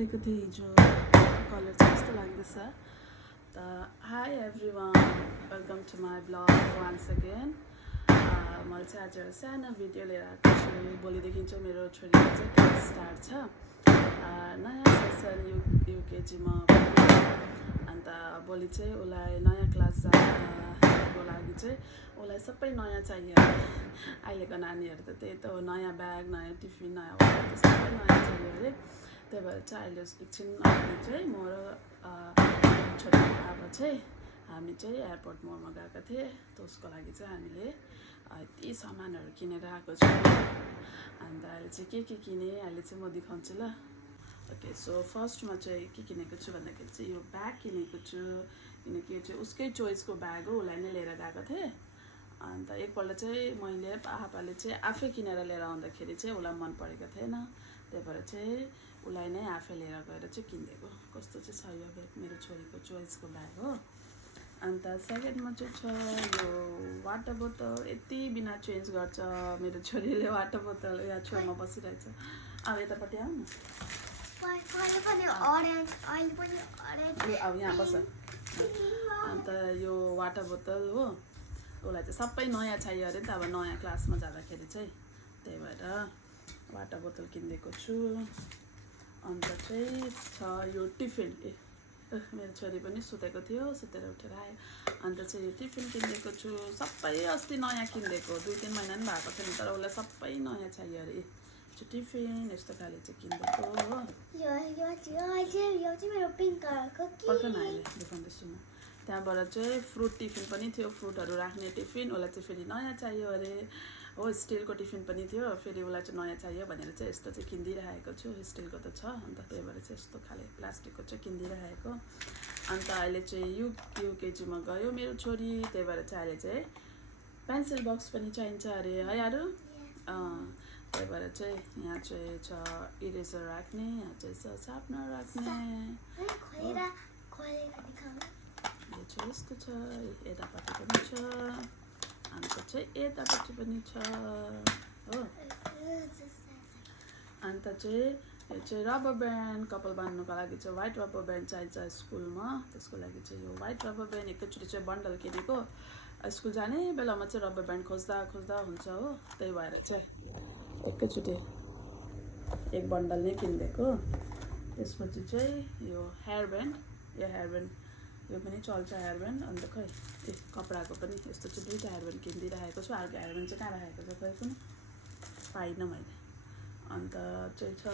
गरेको थिएँ हिजो कलर चाहिँ कस्तो लाग्दैछ त hi everyone welcome to my blog once again मैले चाहिँ आज एउटा सानो भिडियो लिएर आएको छु भोलिदेखि चाहिँ मेरो छोरीको चाहिँ क्लास स्टार्ट छ नयाँ सेसन युकेजीमा अन्त भोलि चाहिँ उसलाई नयाँ क्लास जानको लागि चाहिँ उसलाई सबै नयाँ चाहियो अहिलेको नानीहरू त त्यही त हो नयाँ ब्याग नयाँ टिफिन नयाँ वाटर सबै नयाँ चाहियो अरे त्यही भएर चाहिँ अहिले एकछिन अगाडि चाहिँ म र छोरीको बाबा चाहिँ हामी चाहिँ एयरपोर्ट मोलमा गएका थिएँ त्यसको लागि चाहिँ हामीले यति सामानहरू किनेर आएको छौँ अन्त अहिले चाहिँ के किने अहिले चाहिँ म देखाउँछु ल ओके सो फर्स्टमा चाहिँ के किनेको छु भन्दाखेरि चाहिँ यो ब्याग किनेको छु किनकि यो चाहिँ उसकै चोइसको ब्याग हो उसलाई नै लिएर गएको थिएँ अन्त एकपल्ट चाहिँ मैले पापाले चाहिँ आफै किनेर लिएर आउँदाखेरि चाहिँ उसलाई मन परेको थिएन त्यही भएर चाहिँ उसलाई नै आफै लिएर गएर चाहिँ किनिदिएको कस्तो चाहिँ छ यो ब्याग मेरो छोरीको चोइसको ब्याग हो अन्त सेकेन्डमा चाहिँ छ यो वाटर बोतल यति बिना चेन्ज गर्छ मेरो छोरीले वाटर बोतल यहाँ छेउमा बसिरहेछ अब यतापट्टि आउनु अब यहाँ बस अन्त यो वाटर बोतल हो उसलाई चाहिँ सबै नयाँ चाहियो अरे नि त अब नयाँ क्लासमा जाँदाखेरि चाहिँ त्यही भएर वाटर बोतल किनिदिएको छु अन्त चाहिँ छ यो टिफिन मेरो छोरी पनि सुतेको थियो सुतेर उठेर आयो अन्त चाहिँ यो टिफिन किनिदिएको छु सबै अस्ति नयाँ किनिदिएको 2-3 महिना पनि भएको थिएन तर उसलाई सबै नयाँ चाहियो अरे टिफिन यस्तो खाले चाहिँ किनिदिएको हो देखाउँदैछु म त्यहाँबाट चाहिँ फ्रुट टिफिन पनि थियो फ्रुटहरू राख्ने टिफिन उसलाई चाहिँ फेरि नयाँ चाहियो अरे हो स्टिलको टिफिन पनि थियो फेरि उसलाई चाहिँ नयाँ चाहियो भनेर चाहिँ यस्तो चाहिँ किनिदिइरहेको छु स्टिलको त छ अन्त त्यही भएर चाहिँ यस्तो खाले प्लास्टिकको चाहिँ किनिदिइरहेको अन्त अहिले चाहिँ युकेजीमा गयो मेरो छोरी त्यही भएर चाहिँ अहिले चाहिँ पेन्सिल बक्स पनि चाहिन्छ अरे है अरू त्यही भएर चाहिँ यहाँ चाहिँ छ इरेजर राख्ने यहाँ चाहिँ छ सार्पनर राख्ने यो चाहिँ यस्तो छ यतापट्टि पनि छ अन्त चाहिँ यतापट्टि पनि छ हो अन्त चाहिँ यो चाहिँ रबर ब्यान्ड कपाल बान्नुको लागि चाहिँ व्हाइट रबर ब्यान्ड चाहिन्छ स्कुलमा त्यसको लागि चाहिँ यो व्हाइट रबर ब्यान्ड एकैचोटि चाहिँ बन्डल किनेको स्कुल जाने बेलामा चाहिँ रबर ब्यान्ड खोज्दा हुन्छ हो त्यही भएर चाहिँ एकैचोटि एक बन्डल नै किनिदिएको त्यसपछि चाहिँ यो हेयर ब्यान्ड यो पनि चल्छ हेयर ब्यान्ड अन्त खै कपडाको पनि यस्तो चाहिँ 2टा हेयर ब्यान्ड किनिदिइरहेको छु अर्को हेयर ब्यान्ड चाहिँ कहाँ राखेको छ खै पनि पाइनँ मैले अन्त चाहिँ छ